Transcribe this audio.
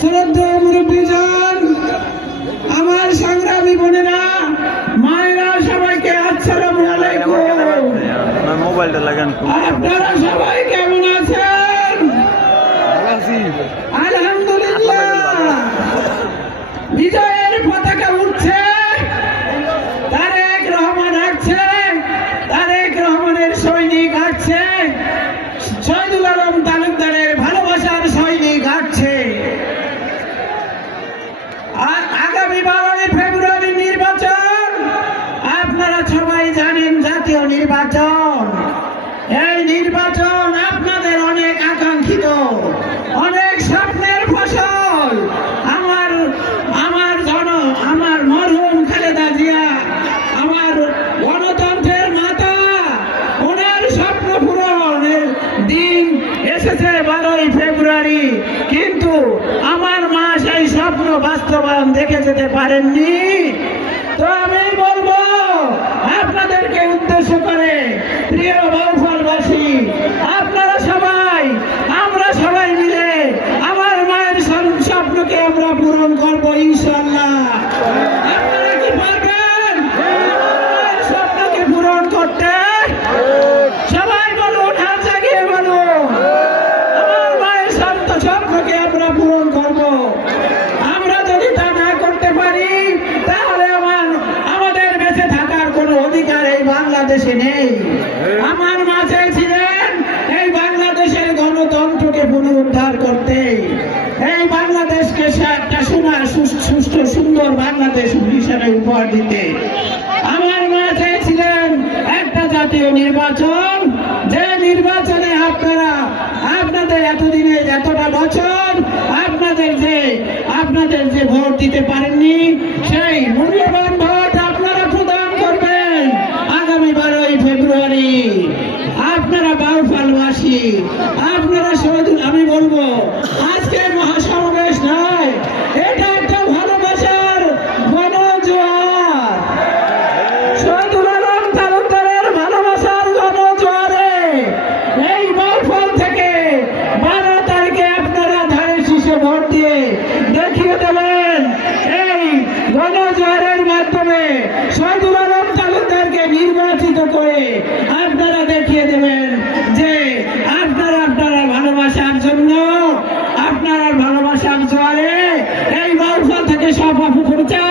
শ্রদ্ধা মুরব্বীজন, আমার সংগ্রামী বোনেরা, মায়েরা, সবাইকে আসসালামু আলাইকুম। মোবাইলটা লাগান। আপনারা সবাই কেমন আছেন? আলহামদুলিল্লাহ। বিজয়ের পতাকা উঠছে, তারেক রহমান আসছে, তারেক রহমানের সৈনিক আসছে, শহীদুল আলম তালুকদারের ভালোবাসার সৈনিক আসছে। আগামী 12 ফেব্রুয়ারি নির্বাচন, আপনারা সবাই জানেন, জাতীয় নির্বাচন। এই নির্বাচন আপনাদের অনেক আকাঙ্ক্ষিত, অনেক স্বপ্নের ফসল। আমার মরহুম খালেদা জিয়া, আমার গণতন্ত্রের মাতা, ওনার স্বপ্ন পূরণের দিন এসেছে 12 ফেব্রুয়ারি, কিন্তু আমার মা সেই স্বপ্ন বাস্তবায়ন দেখে যেতে পারেননি। তো আমি বলবো আপনাদেরকে উদ্দেশ্য করে, প্রিয় বাউফলবাসী, আপনারা সবাই, আমরা সবাই মিলে আমার মায়ের স্বপ্নকে আমরা পূরণ করবো ইনশাআল্লাহ। আপনারা কি পারবেন মায়ের স্বপ্নকে পূরণ করতে? সবাই বলুন, হাত জাগিয়ে বলুন, আমার মায়ের স্বপ্নকে আমরা পূরণ করব। আমরা যদি তা না করতে পারি, তাহলে আমাদের বেঁচে থাকার কোনো অধিকার এই বাংলাদেশে নেই। আমার মা চেয়েছিলেন এই বাংলাদেশের গণতন্ত্রকে পুনরুদ্ধার করতে, এই বাংলাদেশকে একটা সুষ্ঠু সুন্দর বাংলাদেশ হিসেবে উপহার দিতে। আমার মা চেয়েছিলেন একটা জাতীয় নির্বাচন, যে নির্বাচনে আপনাদের এতদিনে এতটা বছর আপনাদের যে ভোট দিতে পারেননি, সেই মূল্যবান ভোট আপনারা প্রদান করবেন আগামী 12 ফেব্রুয়ারি। আপনারা বাউফলবাসী, আপনারা শহীদুল, আমি বলবো আজকে মহাসমাবেশ নয়, এটা একটা ভালোবাসার গণজোয়ার। শহীদুল আলম তালুকদারের ভালোবাসার গণজোয়ারে এই বাউফল থেকে 12 তারিখে আপনারা ধারে শীষে ভোট দিয়ে দেখিয়ে দেবেন। এই গণজোয়ারের মাধ্যমে শহীদুল আলম তালুকদারকে নির্বাচিত করে আপনারা দেখিয়ে দেবেন যে আপনারা ভালোবাসার জন্য, আপনারা ভালোবাসার জোয়ারে এই বাউফল থেকে সব পরিচয়